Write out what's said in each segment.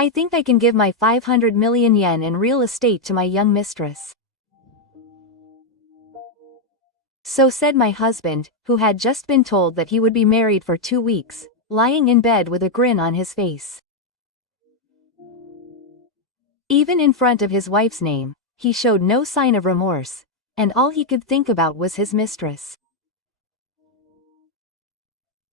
I think I can give my 500 million yen in real estate to my young mistress. So said my husband, who had just been told that he would be married for 2 weeks, lying in bed with a grin on his face. Even in front of his wife's name, he showed no sign of remorse, and all he could think about was his mistress.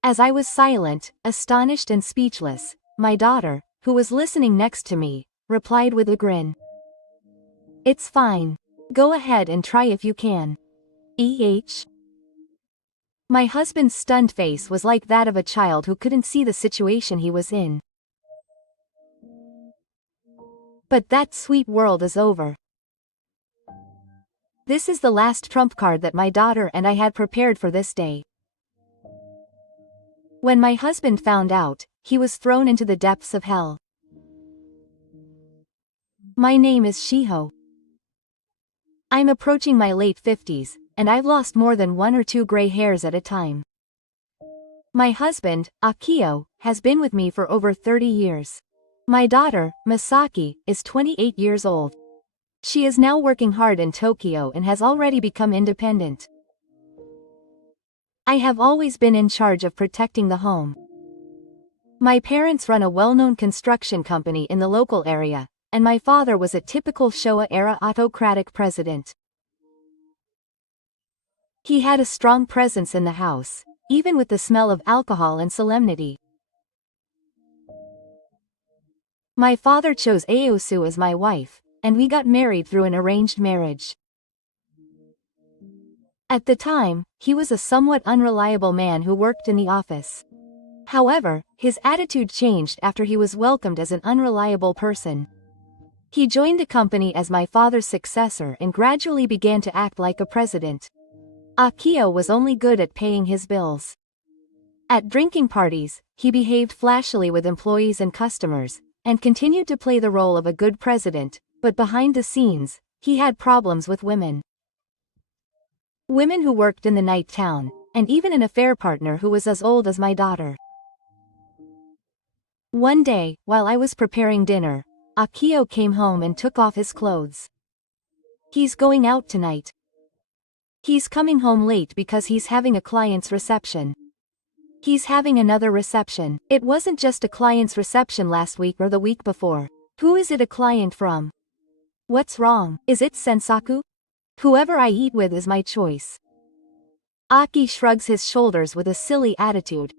As I was silent, astonished and speechless, my daughter, who was listening next to me, replied with a grin. It's fine. Go ahead and try if you can. My husband's stunned face was like that of a child who couldn't see the situation he was in. But that sweet world is over. This is the last trump card that my daughter and I had prepared for this day. When my husband found out, he was thrown into the depths of hell. My name is Shiho. I'm approaching my late 50s, and I've lost more than 1 or 2 gray hairs at a time. My husband, Akio, has been with me for over 30 years. My daughter, Masaki, is 28 years old. She is now working hard in Tokyo and has already become independent. I have always been in charge of protecting the home. My parents run a well-known construction company in the local area, and my father was a typical Showa-era autocratic president. He had a strong presence in the house, even with the smell of alcohol and solemnity. My father chose Aosu as my wife, and we got married through an arranged marriage. At the time, he was a somewhat unreliable man who worked in the office. However, his attitude changed after he was welcomed as an unreliable person. He joined the company as my father's successor and gradually began to act like a president. Akio was only good at paying his bills. At drinking parties, he behaved flashily with employees and customers, and continued to play the role of a good president, but behind the scenes, he had problems with women. Women who worked in the night town, and even an affair partner who was as old as my daughter. One day, while I was preparing dinner, Akio came home and took off his clothes. He's going out tonight. He's coming home late because he's having a client's reception. He's having another reception. It wasn't just a client's reception last week or the week before. Who is it a client from? What's wrong? Is it Sensaku? Whoever I eat with is my choice. Aki shrugs his shoulders with a silly attitude.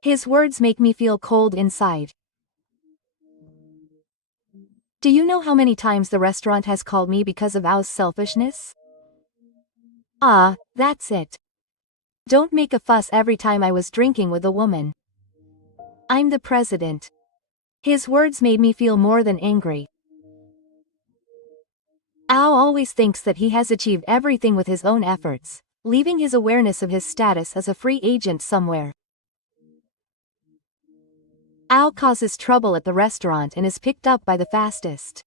His words make me feel cold inside. Do you know how many times the restaurant has called me because of Ao's selfishness? Ah, that's it. Don't make a fuss every time I was drinking with a woman. I'm the president. His words made me feel more than angry. Ao always thinks that he has achieved everything with his own efforts, leaving his awareness of his status as a free agent somewhere. Ao causes trouble at the restaurant and is picked up by the fastest.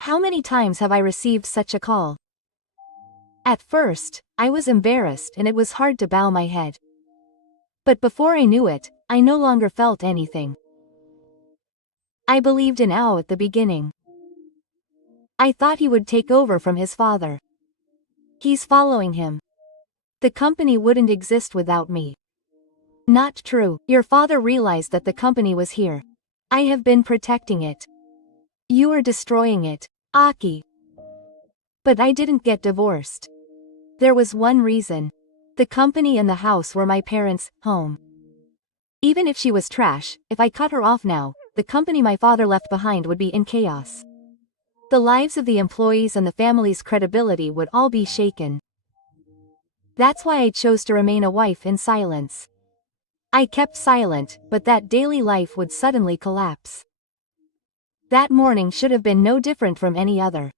How many times have I received such a call? At first, I was embarrassed and it was hard to bow my head. But before I knew it, I no longer felt anything. I believed in Ao at the beginning. I thought he would take over from his father. He's following him. The company wouldn't exist without me. Not true. Your father realized that the company was here. I have been protecting it. You are destroying it, Aki. But I didn't get divorced. There was one reason. The company and the house were my parents' home. Even if she was trash, if I cut her off now, the company my father left behind would be in chaos. The lives of the employees and the family's credibility would all be shaken. That's why I chose to remain a wife in silence. I kept silent, but that daily life would suddenly collapse. That morning should have been no different from any other.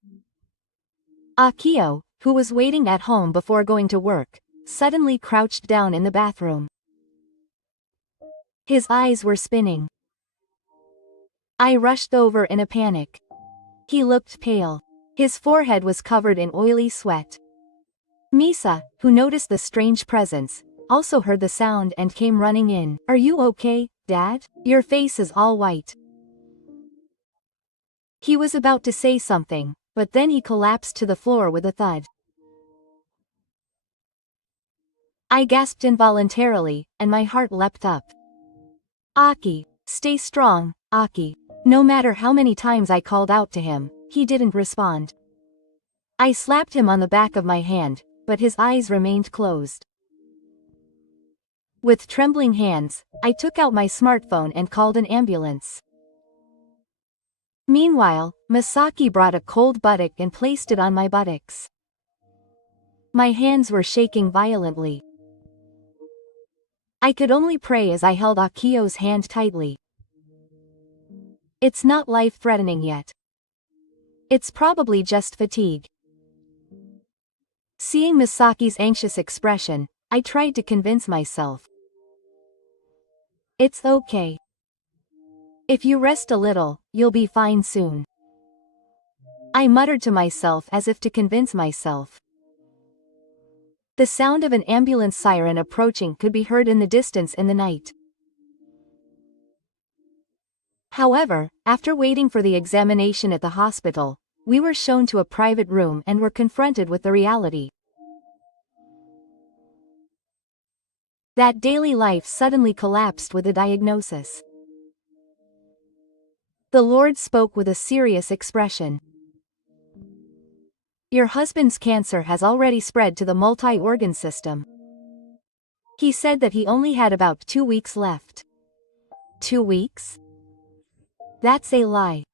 Akio, who was waiting at home before going to work, suddenly crouched down in the bathroom. His eyes were spinning. I rushed over in a panic. He looked pale. His forehead was covered in oily sweat. Misa, who noticed the strange presence, also heard the sound and came running in. Are you okay, Dad? Your face is all white. He was about to say something, but then he collapsed to the floor with a thud. I gasped involuntarily, and my heart leapt up. Aki, stay strong, Aki. No matter how many times I called out to him, he didn't respond. I slapped him on the back of my hand, but his eyes remained closed. With trembling hands, I took out my smartphone and called an ambulance. Meanwhile, Masaki brought a cold buttock and placed it on my buttocks. My hands were shaking violently. I could only pray as I held Akio's hand tightly. It's not life-threatening yet. It's probably just fatigue. Seeing Masaki's anxious expression, I tried to convince myself. It's okay. If you rest a little, you'll be fine soon. I muttered to myself as if to convince myself. The sound of an ambulance siren approaching could be heard in the distance in the night. However, after waiting for the examination at the hospital, we were shown to a private room and were confronted with the reality that daily life suddenly collapsed with a diagnosis. The Lord spoke with a serious expression. Your husband's cancer has already spread to the multi-organ system. He said that he only had about 2 weeks left. 2 weeks? That's a lie.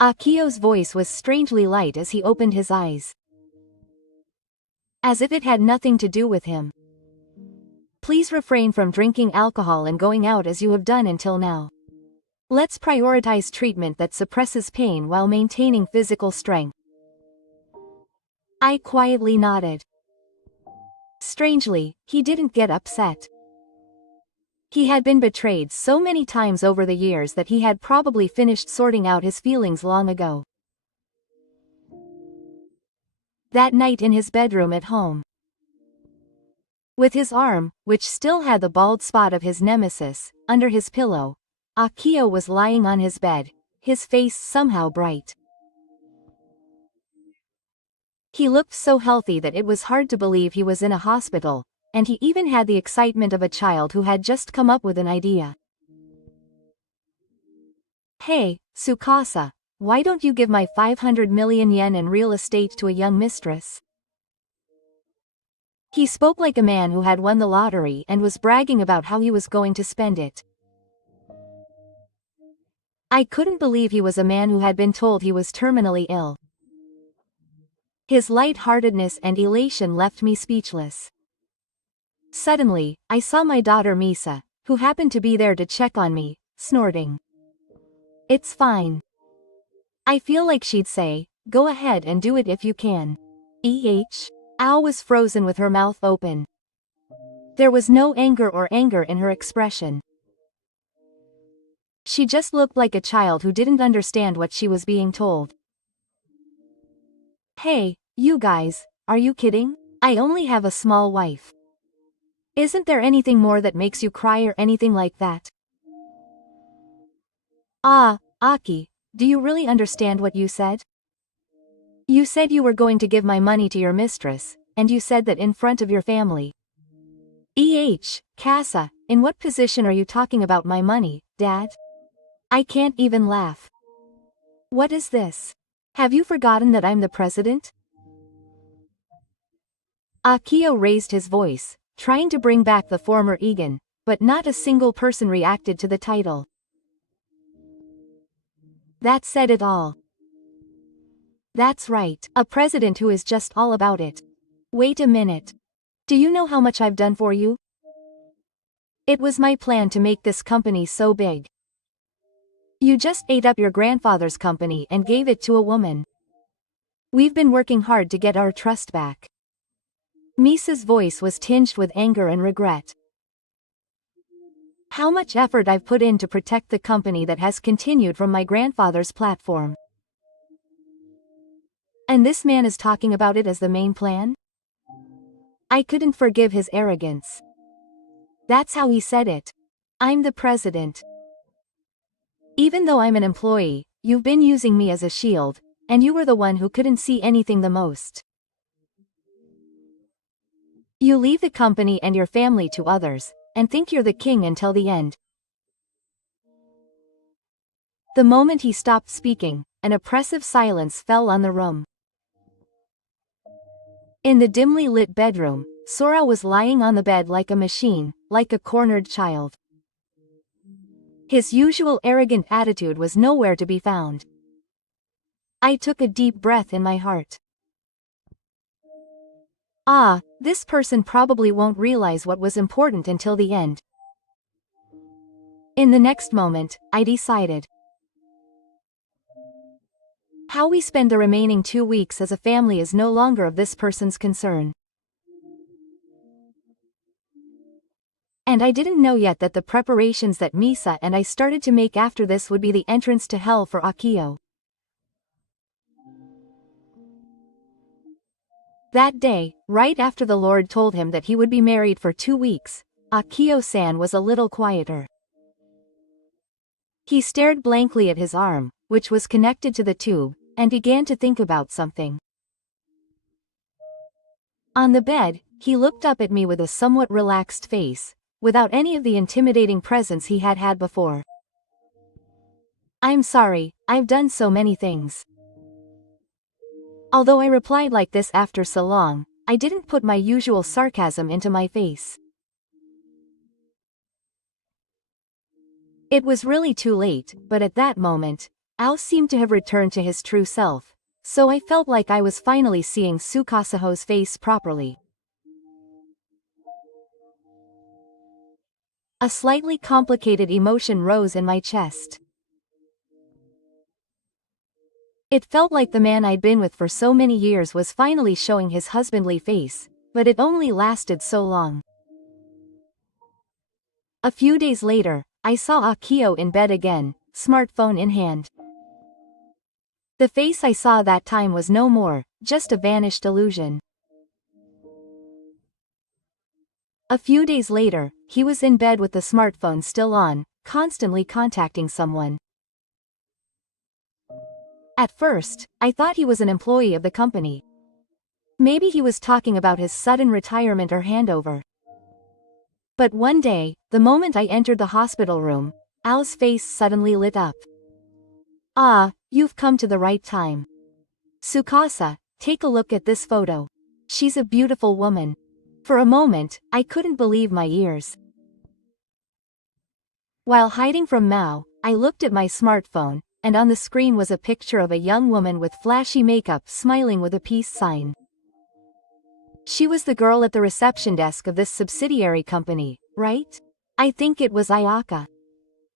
Akio's voice was strangely light as he opened his eyes. As if it had nothing to do with him. Please refrain from drinking alcohol and going out as you have done until now. Let's prioritize treatment that suppresses pain while maintaining physical strength. I quietly nodded. Strangely, he didn't get upset. He had been betrayed so many times over the years that he had probably finished sorting out his feelings long ago. That night in his bedroom at home. With his arm, which still had the bald spot of his nemesis, under his pillow, Akio was lying on his bed, his face somehow bright. He looked so healthy that it was hard to believe he was in a hospital, and he even had the excitement of a child who had just come up with an idea. Hey, Tsukasa, why don't you give my 500 million yen in real estate to a young mistress? He spoke like a man who had won the lottery and was bragging about how he was going to spend it. I couldn't believe he was a man who had been told he was terminally ill. His light-heartedness and elation left me speechless. Suddenly, I saw my daughter Misa, who happened to be there to check on me, snorting. It's fine. I feel like she'd say, go ahead and do it if you can. Ao was frozen with her mouth open. There was no anger in her expression. She just looked like a child who didn't understand what she was being told. Hey, you guys, are you kidding? I only have a small wife. Isn't there anything more that makes you cry or anything like that? Aki, do you really understand what you said? You said you were going to give my money to your mistress, and you said that in front of your family. Kasa, in what position are you talking about my money, Dad? I can't even laugh. What is this? Have you forgotten that I'm the president? Akio raised his voice, trying to bring back the former Egan, but not a single person reacted to the title. That said it all. That's right, a president who is just all about it. Wait a minute. Do you know how much I've done for you? It was my plan to make this company so big. You just ate up your grandfather's company and gave it to a woman. We've been working hard to get our trust back. Misa's voice was tinged with anger and regret. How much effort I've put in to protect the company that has continued from my grandfather's platform. And this man is talking about it as the main plan? I couldn't forgive his arrogance. That's how he said it. I'm the president. Even though I'm an employee, you've been using me as a shield, and you were the one who couldn't see anything the most. You leave the company and your family to others, and think you're the king until the end. The moment he stopped speaking, an oppressive silence fell on the room. In the dimly lit bedroom, Sora was lying on the bed like a machine, like a cornered child. His usual arrogant attitude was nowhere to be found. I took a deep breath in my heart. Ah, this person probably won't realize what was important until the end. In the next moment, I decided. How we spend the remaining 2 weeks as a family is no longer of this person's concern. And I didn't know yet that the preparations that Misa and I started to make after this would be the entrance to hell for Akio. That day, right after the Lord told him that he would be married for 2 weeks, Akio-san was a little quieter. He stared blankly at his arm, which was connected to the tube, and began to think about something. On the bed, he looked up at me with a somewhat relaxed face, without any of the intimidating presence he had had before. I'm sorry, I've done so many things. Although I replied like this after so long, I didn't put my usual sarcasm into my face. It was really too late, but at that moment, Ao seemed to have returned to his true self, so I felt like I was finally seeing Tsukasaho's face properly. A slightly complicated emotion rose in my chest. It felt like the man I'd been with for so many years was finally showing his husbandly face, but it only lasted so long. A few days later, I saw Akio in bed again, smartphone in hand. The face I saw that time was no more, just a vanished illusion. A few days later, he was in bed with the smartphone still on, constantly contacting someone. At first, I thought he was an employee of the company. Maybe he was talking about his sudden retirement or handover. But one day, the moment I entered the hospital room, Ao's face suddenly lit up. Ah, you've come to the right time. Tsukasa, take a look at this photo. She's a beautiful woman. For a moment, I couldn't believe my ears. While hiding from Mao, I looked at my smartphone, and on the screen was a picture of a young woman with flashy makeup smiling with a peace sign. She was the girl at the reception desk of this subsidiary company, right? I think it was Ayaka.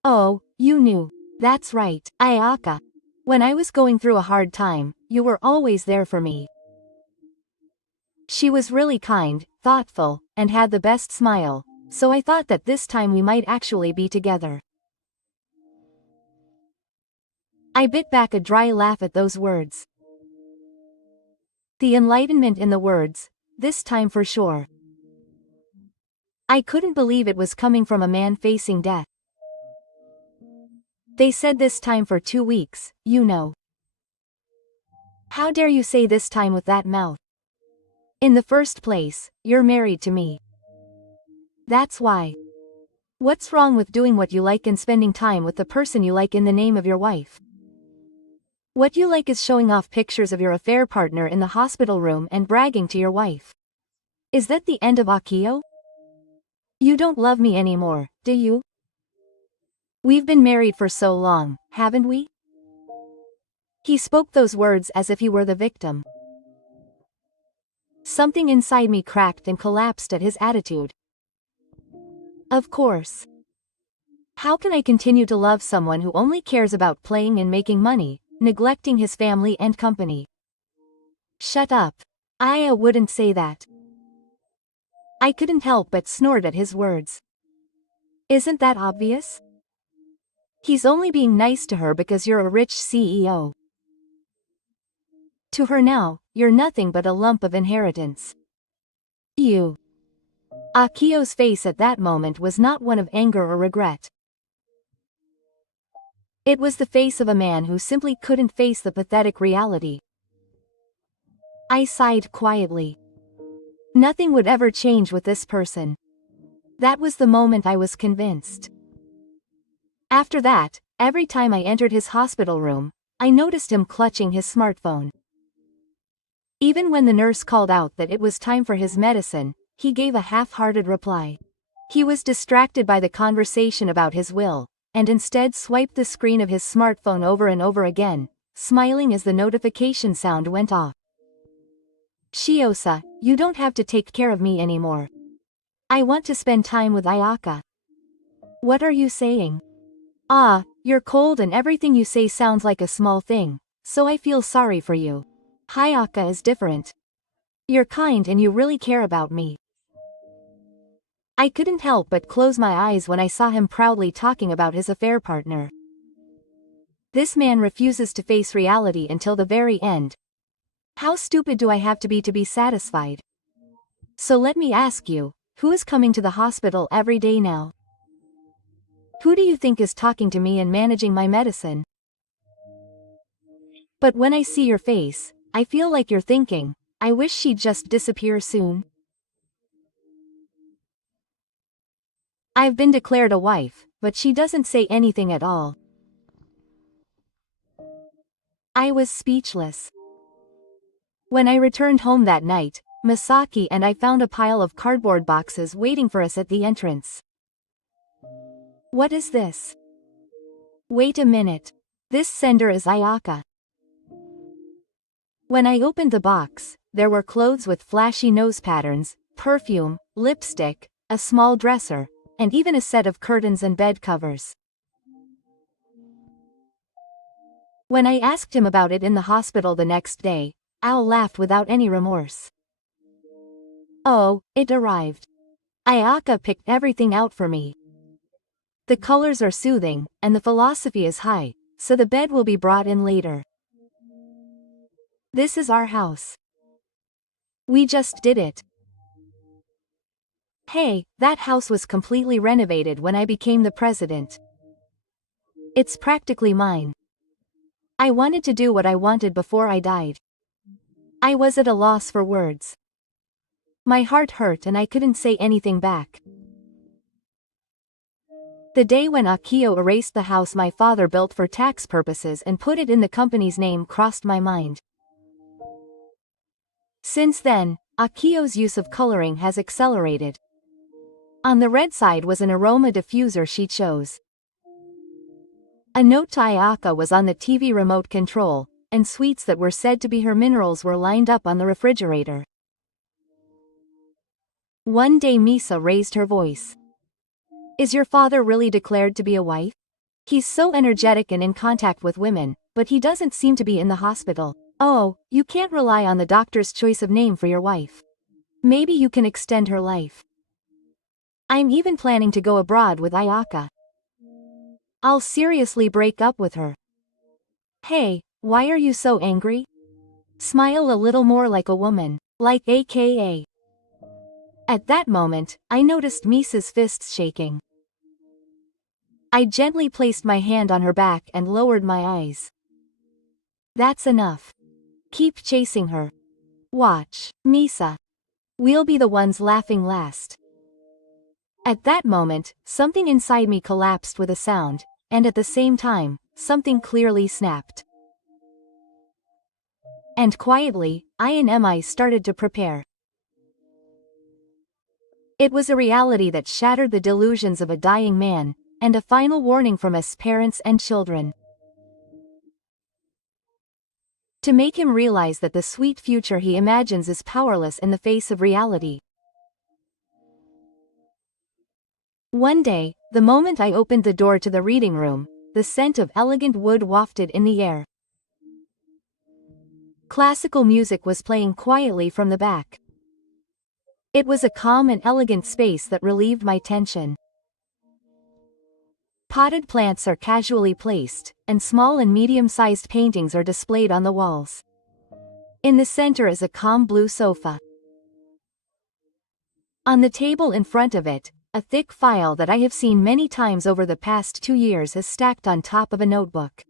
Oh, you knew. That's right, Ayaka. When I was going through a hard time, you were always there for me. She was really kind, thoughtful, and had the best smile, so I thought that this time we might actually be together. I bit back a dry laugh at those words. The enlightenment in the words, this time for sure. I couldn't believe it was coming from a man facing death. They said this time for 2 weeks, you know. How dare you say this time with that mouth? In the first place, you're married to me. That's why. What's wrong with doing what you like and spending time with the person you like in the name of your wife? What you like is showing off pictures of your affair partner in the hospital room and bragging to your wife. Is that the end of Akio? You don't love me anymore, do you? We've been married for so long, haven't we? He spoke those words as if he were the victim. Something inside me cracked and collapsed at his attitude. Of course. How can I continue to love someone who only cares about playing and making money, neglecting his family and company? Shut up. Aya wouldn't say that. I couldn't help but snort at his words. Isn't that obvious? He's only being nice to her because you're a rich CEO. To her now, you're nothing but a lump of inheritance. You. Akio's face at that moment was not one of anger or regret. It was the face of a man who simply couldn't face the pathetic reality. I sighed quietly. Nothing would ever change with this person. That was the moment I was convinced. After that, every time I entered his hospital room, I noticed him clutching his smartphone. Even when the nurse called out that it was time for his medicine, he gave a half-hearted reply. He was distracted by the conversation about his will, and instead swiped the screen of his smartphone over and over again, smiling as the notification sound went off. Shiosa, you don't have to take care of me anymore. I want to spend time with Ayaka. What are you saying? Ah, you're cold and everything you say sounds like a small thing, so I feel sorry for you. Hayaka is different. You're kind and you really care about me. I couldn't help but close my eyes when I saw him proudly talking about his affair partner. This man refuses to face reality until the very end. How stupid do I have to be satisfied? So let me ask you, who is coming to the hospital every day now? Who do you think is talking to me and managing my medicine? But when I see your face, I feel like you're thinking, I wish she'd just disappear soon. I've been declared a wife, but she doesn't say anything at all. I was speechless. When I returned home that night, Masaki and I found a pile of cardboard boxes waiting for us at the entrance. What is this? Wait a minute. This sender is Ayaka. When I opened the box, there were clothes with flashy nose patterns, perfume, lipstick, a small dresser, and even a set of curtains and bed covers. When I asked him about it in the hospital the next day, Ao laughed without any remorse. Oh, it arrived. Ayaka picked everything out for me. The colors are soothing, and the philosophy is high, so the bed will be brought in later. This is our house. We just did it. Hey, that house was completely renovated when I became the president. It's practically mine. I wanted to do what I wanted before I died. I was at a loss for words. My heart hurt and I couldn't say anything back. The day when Akio erased the house my father built for tax purposes and put it in the company's name crossed my mind. Since then, Akio's use of coloring has accelerated. On the red side was an aroma diffuser she chose. A note to Ayaka was on the TV remote control, and sweets that were said to be her minerals were lined up on the refrigerator. One day Misa raised her voice. Is your father really declared to be a wife? He's so energetic and in contact with women, but he doesn't seem to be in the hospital. Oh, you can't rely on the doctor's choice of name for your wife. Maybe you can extend her life. I'm even planning to go abroad with Ayaka. I'll seriously break up with her. Hey, why are you so angry? Smile a little more like a woman, like AKA. At that moment, I noticed Misa's fists shaking. I gently placed my hand on her back and lowered my eyes. That's enough. Keep chasing her. Watch, Misa. We'll be the ones laughing last. At that moment, something inside me collapsed with a sound, and at the same time, something clearly snapped. And quietly, I and Mi started to prepare. It was a reality that shattered the delusions of a dying man, and a final warning from us parents and children. To make him realize that the sweet future he imagines is powerless in the face of reality. One day, the moment I opened the door to the reading room, the scent of elegant wood wafted in the air. Classical music was playing quietly from the back. It was a calm and elegant space that relieved my tension. Potted plants are casually placed, and small and medium-sized paintings are displayed on the walls. In the center is a calm blue sofa. On the table in front of it, a thick file that I have seen many times over the past 2 years is stacked on top of a notebook.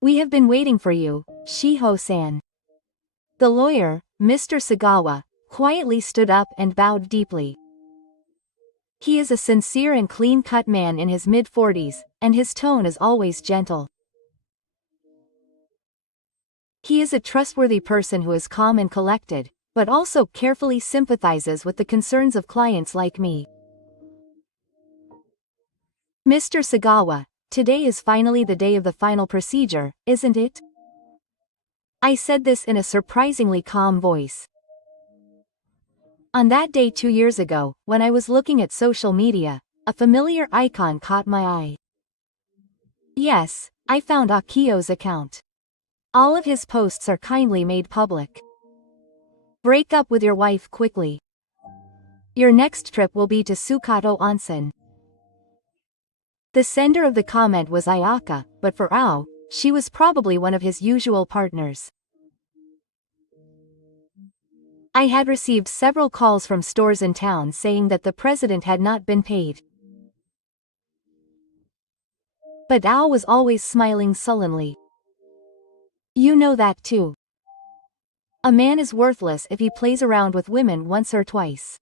"We have been waiting for you, Shiho-san." The lawyer, Mr. Sagawa, quietly stood up and bowed deeply. He is a sincere and clean-cut man in his mid-40s, and his tone is always gentle. He is a trustworthy person who is calm and collected, but also carefully sympathizes with the concerns of clients like me. "Mr. Sagawa, today is finally the day of the final procedure, isn't it?" I said this in a surprisingly calm voice. On that day 2 years ago, when I was looking at social media, a familiar icon caught my eye. Yes, I found Akio's account. All of his posts are kindly made public. "Break up with your wife quickly. Your next trip will be to Sukato Onsen." The sender of the comment was Ayaka, but for Ao, she was probably one of his usual partners. I had received several calls from stores in town saying that the president had not been paid. But Ao was always smiling sullenly. "You know that too. A man is worthless if he plays around with women once or twice."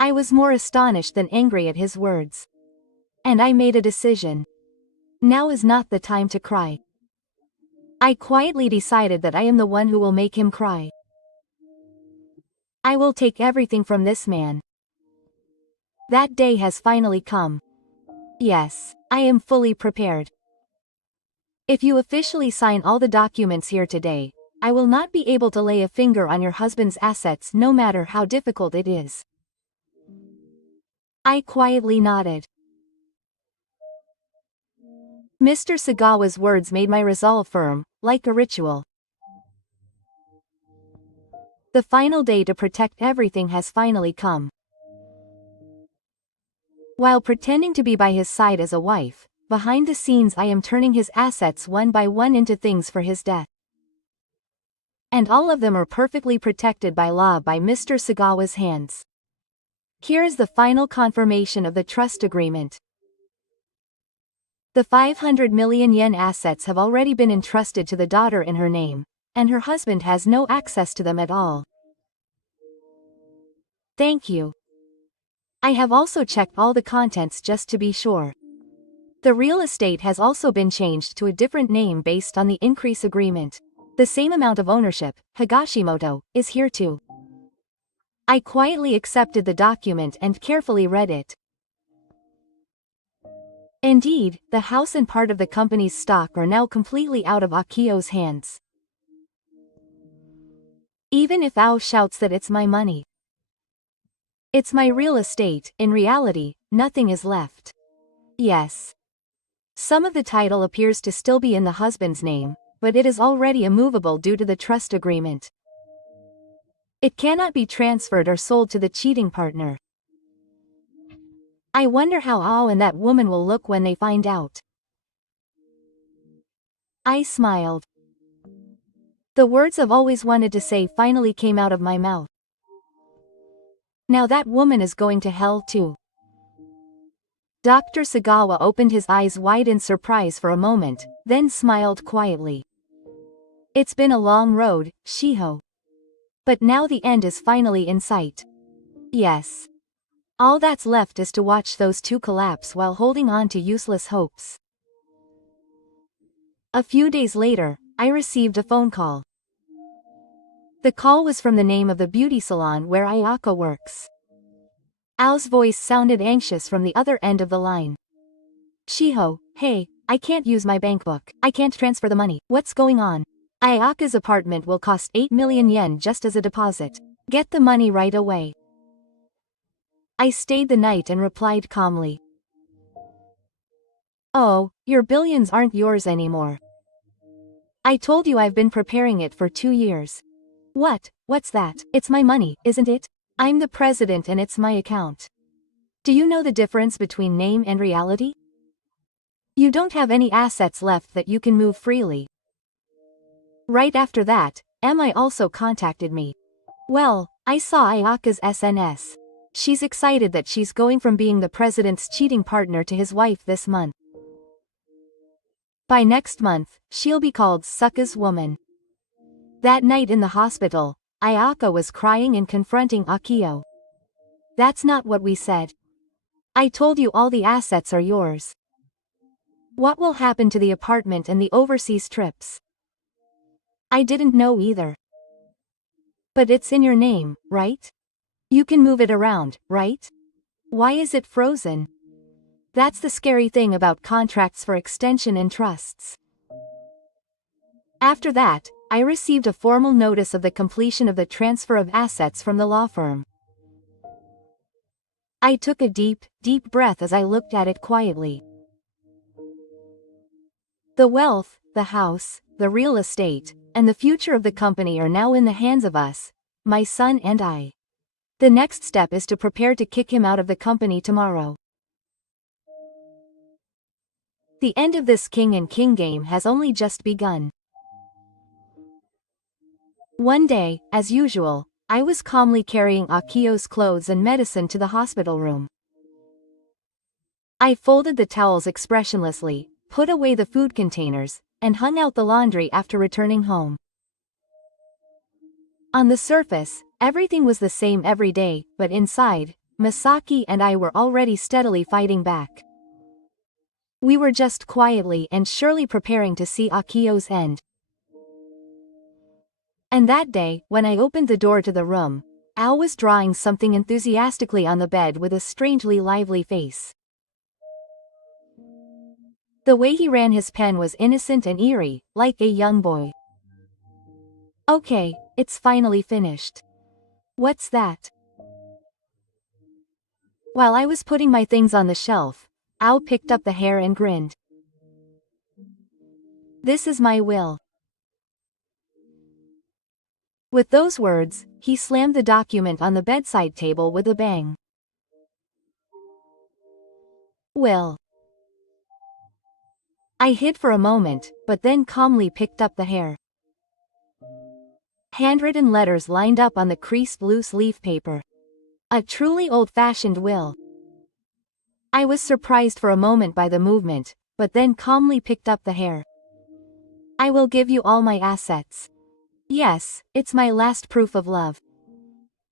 I was more astonished than angry at his words. And I made a decision. Now is not the time to cry. I quietly decided that I am the one who will make him cry. I will take everything from this man. That day has finally come. Yes, I am fully prepared. If you officially sign all the documents here today, I will not be able to lay a finger on your husband's assets no matter how difficult it is. I quietly nodded. Mr. Sagawa's words made my resolve firm, like a ritual. The final day to protect everything has finally come. While pretending to be by his side as a wife, behind the scenes I am turning his assets one by one into things for his death. And all of them are perfectly protected by law by Mr. Sagawa's hands. Here is the final confirmation of the trust agreement. The 500 million yen assets have already been entrusted to the daughter in her name, and her husband has no access to them at all. Thank you. I have also checked all the contents just to be sure. The real estate has also been changed to a different name based on the increase agreement. The same amount of ownership, Higashimoto, is here too. I quietly accepted the document and carefully read it. Indeed, the house and part of the company's stock are now completely out of Akio's hands. Even if Ao shouts that it's my money, it's my real estate, in reality, nothing is left. Yes. Some of the title appears to still be in the husband's name, but it is already immovable due to the trust agreement. It cannot be transferred or sold to the cheating partner. I wonder how Ao and that woman will look when they find out. I smiled. The words I've always wanted to say finally came out of my mouth. Now that woman is going to hell too. Dr. Sagawa opened his eyes wide in surprise for a moment, then smiled quietly. It's been a long road, Shiho. But now the end is finally in sight. Yes. All that's left is to watch those two collapse while holding on to useless hopes. A few days later, I received a phone call. The call was from the name of the beauty salon where Ayaka works. Ao's voice sounded anxious from the other end of the line. Shiho, hey, I can't use my bank book. I can't transfer the money. What's going on? Ayaka's apartment will cost 8 million yen just as a deposit. Get the money right away. I stayed the night and replied calmly. Oh, your billions aren't yours anymore. I told you I've been preparing it for 2 years. What's that? It's my money, isn't it? I'm the president and it's my account. Do you know the difference between name and reality? You don't have any assets left that you can move freely. Right after that, MI also contacted me. Well, I saw Ayaka's SNS. She's excited that she's going from being the president's cheating partner to his wife this month. By next month, she'll be called Suka's woman. That night in the hospital, Ayaka was crying and confronting Akio. That's not what we said. I told you all the assets are yours. What will happen to the apartment and the overseas trips? I didn't know either. But it's in your name, right? You can move it around, right? Why is it frozen? That's the scary thing about contracts for extension and trusts. After that, I received a formal notice of the completion of the transfer of assets from the law firm. I took a deep breath as I looked at it quietly. The wealth, the house, the real estate, and the future of the company are now in the hands of us, my son and I. The next step is to prepare to kick him out of the company tomorrow. The end of this king and king game has only just begun. One day, as usual, I was calmly carrying Akio's clothes and medicine to the hospital room. I folded the towels expressionlessly, put away the food containers, and hung out the laundry after returning home. On the surface, everything was the same every day, but inside, Masaki and I were already steadily fighting back. We were just quietly and surely preparing to see Akio's end. And that day, when I opened the door to the room, Al was drawing something enthusiastically on the bed with a strangely lively face. The way he ran his pen was innocent and eerie, like a young boy. Okay, it's finally finished. What's that? While I was putting my things on the shelf, Al picked up the hair and grinned. This is my will. With those words, he slammed the document on the bedside table with a bang. Will. I hid for a moment, but then calmly picked up the hair. Handwritten letters lined up on the creased loose leaf paper. A truly old-fashioned will. I was surprised for a moment by the movement, but then calmly picked up the hair. I will give you all my assets. Yes, it's my last proof of love.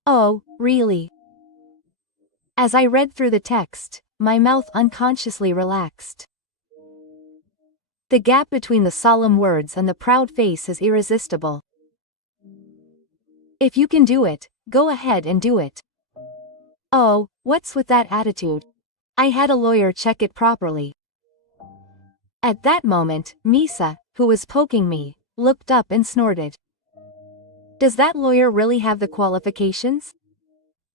Oh, really? As I read through the text, my mouth unconsciously relaxed. The gap between the solemn words and the proud face is irresistible. If you can do it, go ahead and do it. Oh, what's with that attitude? I had a lawyer check it properly. At that moment, Misa, who was poking me, looked up and snorted. Does that lawyer really have the qualifications?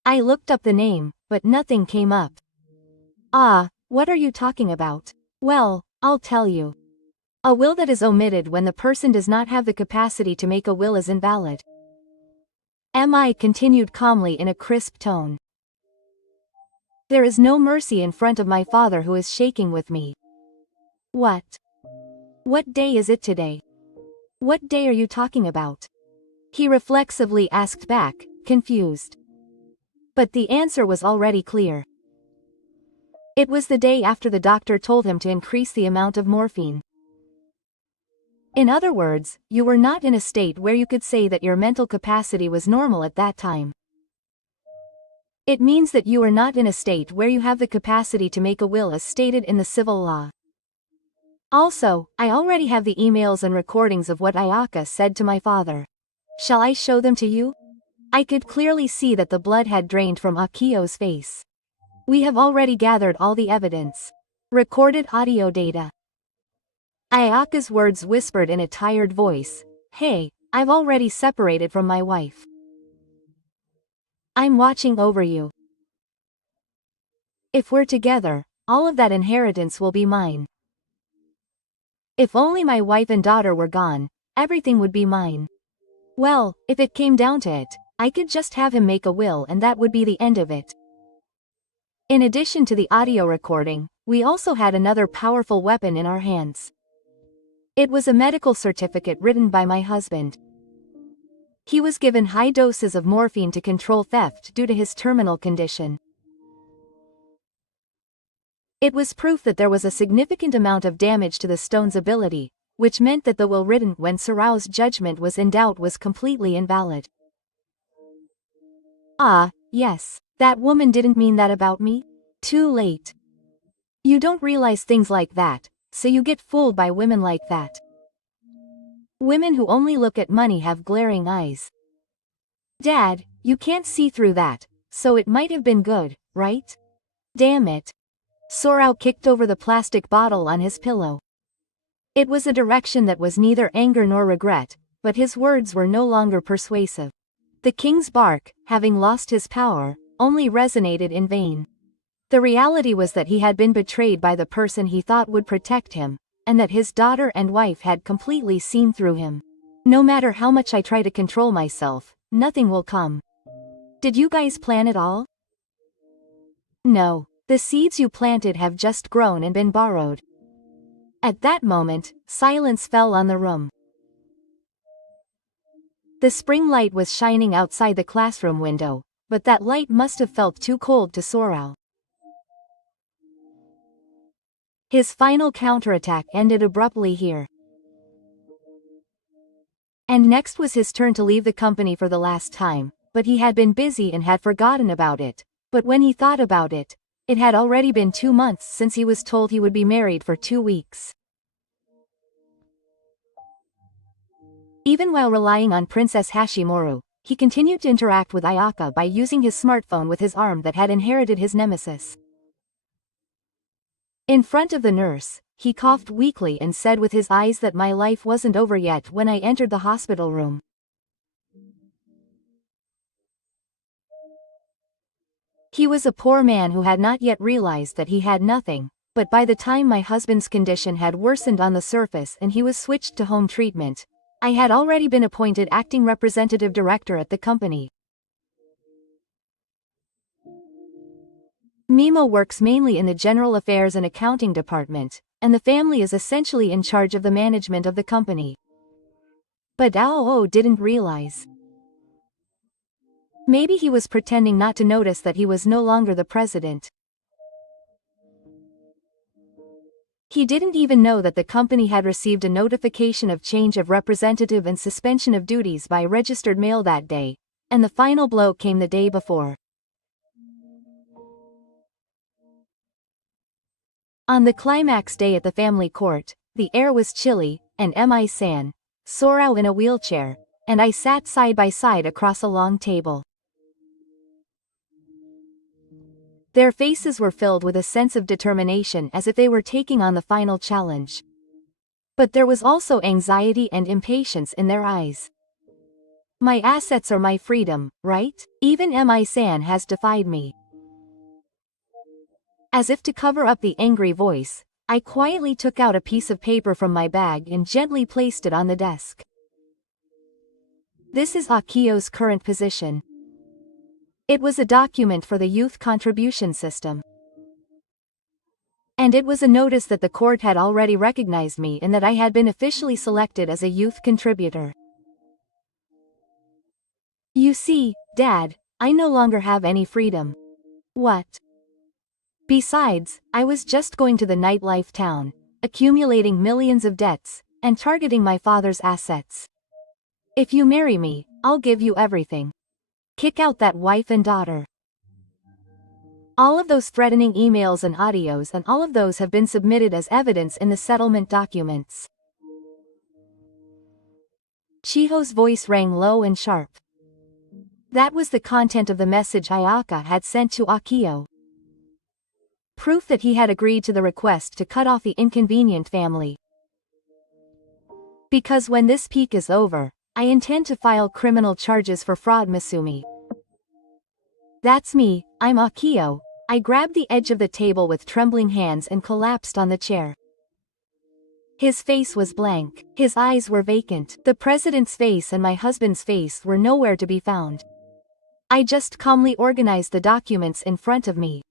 I looked up the name, but nothing came up. Ah, what are you talking about? Well, I'll tell you. A will that is omitted when the person does not have the capacity to make a will is invalid. M.I. continued calmly in a crisp tone. There is no mercy in front of my father who is shaking with me. What? What day is it today? What day are you talking about? He reflexively asked back, confused. But the answer was already clear. It was the day after the doctor told him to increase the amount of morphine. In other words, you were not in a state where you could say that your mental capacity was normal at that time. It means that you are not in a state where you have the capacity to make a will as stated in the civil law. Also, I already have the emails and recordings of what Ayaka said to my father. Shall I show them to you? I could clearly see that the blood had drained from Akio's face. We have already gathered all the evidence. Recorded audio data. Ayaka's words whispered in a tired voice. Hey, I've already separated from my wife. I'm watching over you. If we're together, all of that inheritance will be mine. If only my wife and daughter were gone, everything would be mine. Well, if it came down to it, I could just have him make a will and that would be the end of it. In addition to the audio recording, we also had another powerful weapon in our hands. It was a medical certificate written by my husband. He was given high doses of morphine to control theft due to his terminal condition. It was proof that there was a significant amount of damage to the stone's ability, which meant that the will written when Sorao's judgment was in doubt was completely invalid. Ah, yes, that woman didn't mean that about me? Too late. You don't realize things like that, so you get fooled by women like that. Women who only look at money have glaring eyes. Dad, you can't see through that, so it might have been good, right? Damn it. Sorao kicked over the plastic bottle on his pillow. It was a direction that was neither anger nor regret, but his words were no longer persuasive. The king's bark, having lost his power, only resonated in vain. The reality was that he had been betrayed by the person he thought would protect him, and that his daughter and wife had completely seen through him. No matter how much I try to control myself, nothing will come. Did you guys plan it all? No. The seeds you planted have just grown and been borrowed. At that moment, silence fell on the room. The spring light was shining outside the classroom window, but that light must have felt too cold to Sorao. His final counterattack ended abruptly here. And next was his turn to leave the company for the last time, but he had been busy and had forgotten about it. But when he thought about it, it had already been 2 months since he was told he would be married for 2 weeks. Even while relying on Princess Hashimoru, he continued to interact with Ayaka by using his smartphone with his arm that had inherited his nemesis. In front of the nurse, he coughed weakly and said with his eyes that my life wasn't over yet when I entered the hospital room. He was a poor man who had not yet realized that he had nothing, but by the time my husband's condition had worsened on the surface and he was switched to home treatment, I had already been appointed acting representative director at the company. Mimo works mainly in the general affairs and accounting department, and the family is essentially in charge of the management of the company. But Ao didn't realize. Maybe he was pretending not to notice that he was no longer the president. He didn't even know that the company had received a notification of change of representative and suspension of duties by registered mail that day, and the final blow came the day before. On the climax day at the family court, the air was chilly, and Mi-san, Sorao in a wheelchair, and I sat side by side across a long table. Their faces were filled with a sense of determination as if they were taking on the final challenge. But there was also anxiety and impatience in their eyes. My assets are my freedom, right? Even Mi-san has defied me. As if to cover up the angry voice, I quietly took out a piece of paper from my bag and gently placed it on the desk. This is Akio's current position. It was a document for the youth contribution system. And it was a notice that the court had already recognized me and that I had been officially selected as a youth contributor. You see, Dad, I no longer have any freedom. What? Besides, I was just going to the nightlife town, accumulating millions of debts, and targeting my father's assets. If you marry me, I'll give you everything. Kick out that wife and daughter. All of those threatening emails and audios and all of those have been submitted as evidence in the settlement documents. Chiho's voice rang low and sharp. That was the content of the message Ayaka had sent to Akio. Proof that he had agreed to the request to cut off the inconvenient family. Because when this peak is over, I intend to file criminal charges for fraud, Masumi. That's me, I'm Akio. I grabbed the edge of the table with trembling hands and collapsed on the chair. His face was blank. His eyes were vacant. The president's face and my husband's face were nowhere to be found. I just calmly organized the documents in front of me.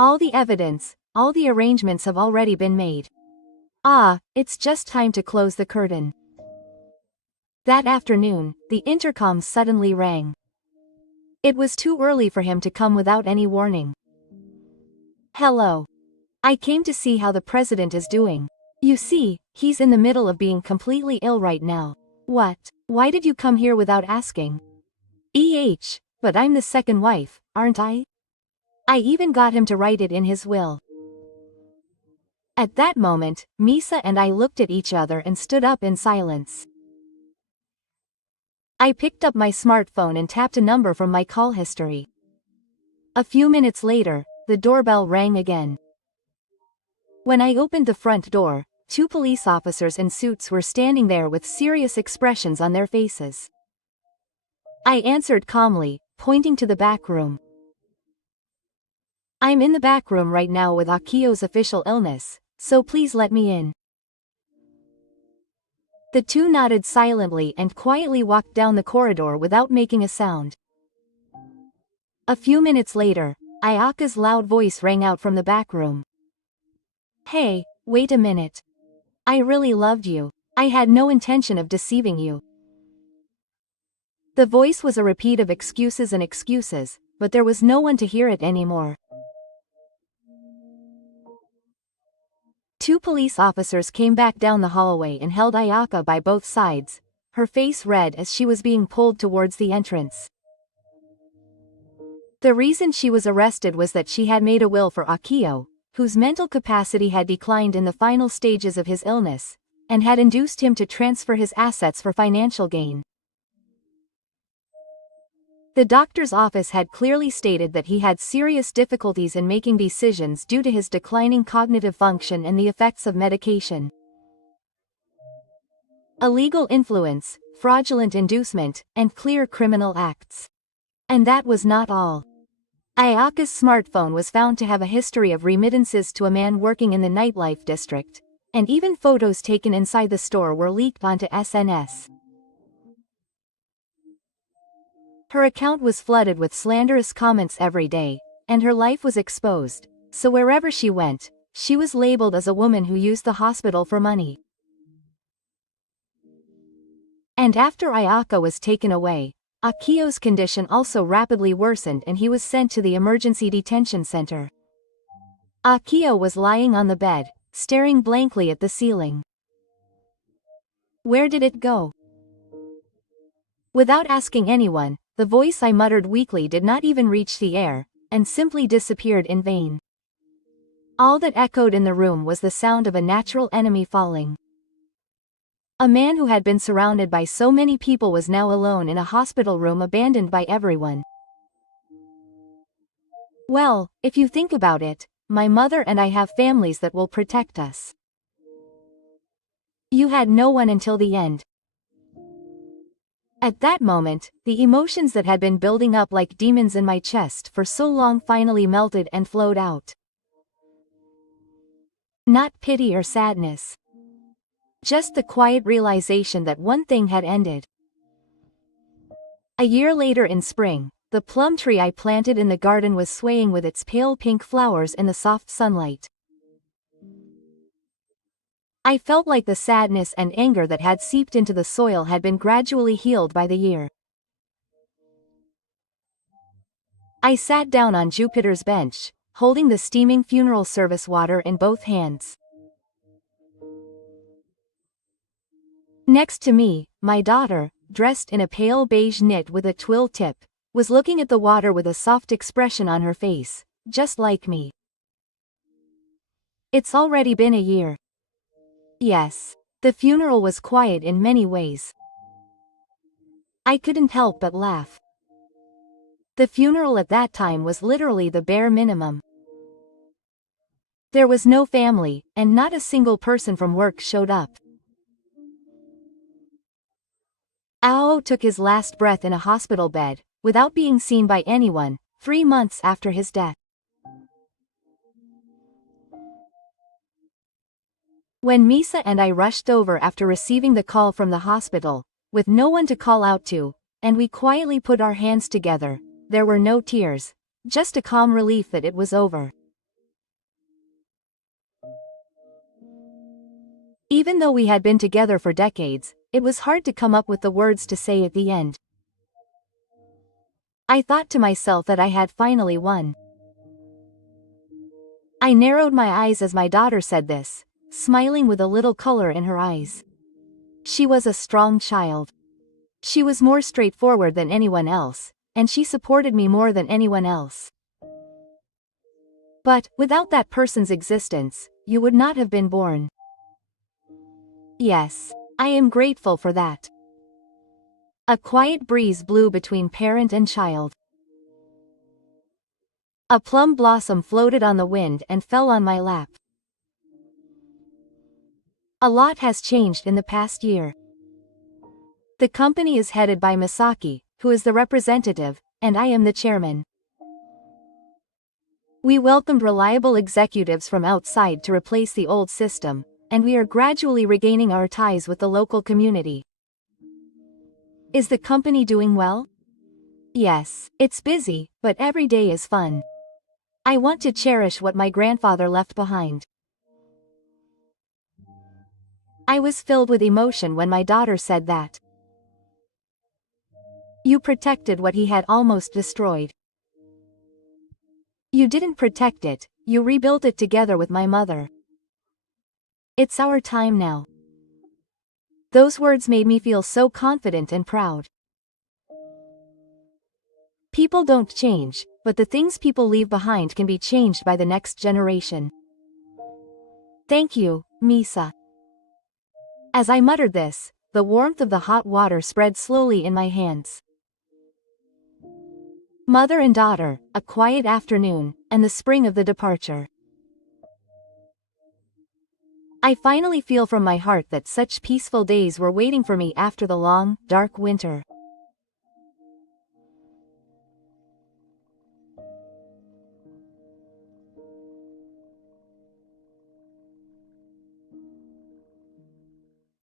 All the evidence, all the arrangements have already been made. Ah, it's just time to close the curtain. That afternoon, the intercom suddenly rang. It was too early for him to come without any warning. Hello. I came to see how the president is doing. You see, he's in the middle of being completely ill right now. What? Why did you come here without asking? But I'm the second wife, aren't I? I even got him to write it in his will. At that moment, Misa and I looked at each other and stood up in silence. I picked up my smartphone and tapped a number from my call history. A few minutes later, the doorbell rang again. When I opened the front door, 2 police officers in suits were standing there with serious expressions on their faces. I answered calmly, pointing to the back room. I'm in the back room right now with Akio's official illness, so please let me in. The 2 nodded silently and quietly walked down the corridor without making a sound. A few minutes later, Ayaka's loud voice rang out from the back room. Hey, wait a minute. I really loved you. I had no intention of deceiving you. The voice was a repeat of excuses and excuses, but there was no one to hear it anymore. 2 police officers came back down the hallway and held Ayaka by both sides, her face red as she was being pulled towards the entrance. The reason she was arrested was that she had made a will for Akio, whose mental capacity had declined in the final stages of his illness, and had induced him to transfer his assets for financial gain. The doctor's office had clearly stated that he had serious difficulties in making decisions due to his declining cognitive function and the effects of medication. Illegal influence, fraudulent inducement, and clear criminal acts. And that was not all. Ayaka's smartphone was found to have a history of remittances to a man working in the nightlife district, and even photos taken inside the store were leaked onto SNS. Her account was flooded with slanderous comments every day, and her life was exposed, so wherever she went, she was labeled as a woman who used the hospital for money. And after Ayaka was taken away, Akio's condition also rapidly worsened and he was sent to the emergency detention center. Akio was lying on the bed, staring blankly at the ceiling. Where did it go? Without asking anyone, the voice I muttered weakly did not even reach the air, and simply disappeared in vain. All that echoed in the room was the sound of a natural enemy falling. A man who had been surrounded by so many people was now alone in a hospital room abandoned by everyone. Well, if you think about it, my mother and I have families that will protect us. You had no one until the end. At that moment, the emotions that had been building up like demons in my chest for so long finally melted and flowed out. Not pity or sadness. Just the quiet realization that one thing had ended. A year later in spring, the plum tree I planted in the garden was swaying with its pale pink flowers in the soft sunlight. I felt like the sadness and anger that had seeped into the soil had been gradually healed by the year. I sat down on Jupiter's bench, holding the steaming funeral service water in both hands. Next to me, my daughter, dressed in a pale beige knit with a twill tip, was looking at the water with a soft expression on her face, just like me. It's already been a year. Yes, the funeral was quiet in many ways. I couldn't help but laugh. The funeral at that time was literally the bare minimum. There was no family, and not a single person from work showed up. Ao took his last breath in a hospital bed, without being seen by anyone, 3 months after his death. When Misa and I rushed over after receiving the call from the hospital, with no one to call out to, and we quietly put our hands together, there were no tears, just a calm relief that it was over. Even though we had been together for decades, it was hard to come up with the words to say at the end. I thought to myself that I had finally won. I narrowed my eyes as my daughter said this, smiling with a little color in her eyes. She was a strong child. She was more straightforward than anyone else, and she supported me more than anyone else. But, without that person's existence, you would not have been born. Yes, I am grateful for that. A quiet breeze blew between parent and child. A plum blossom floated on the wind and fell on my lap. A lot has changed in the past year. The company is headed by Masaki, who is the representative, and I am the chairman. We welcomed reliable executives from outside to replace the old system, and we are gradually regaining our ties with the local community. Is the company doing well? Yes, it's busy, but every day is fun. I want to cherish what my grandfather left behind. I was filled with emotion when my daughter said that. You protected what he had almost destroyed. You didn't protect it, you rebuilt it together with my mother. It's our time now. Those words made me feel so confident and proud. People don't change, but the things people leave behind can be changed by the next generation. Thank you, Misa. As I muttered this, the warmth of the hot water spread slowly in my hands. Mother and daughter, a quiet afternoon, and the spring of the departure. I finally feel from my heart that such peaceful days were waiting for me after the long, dark winter.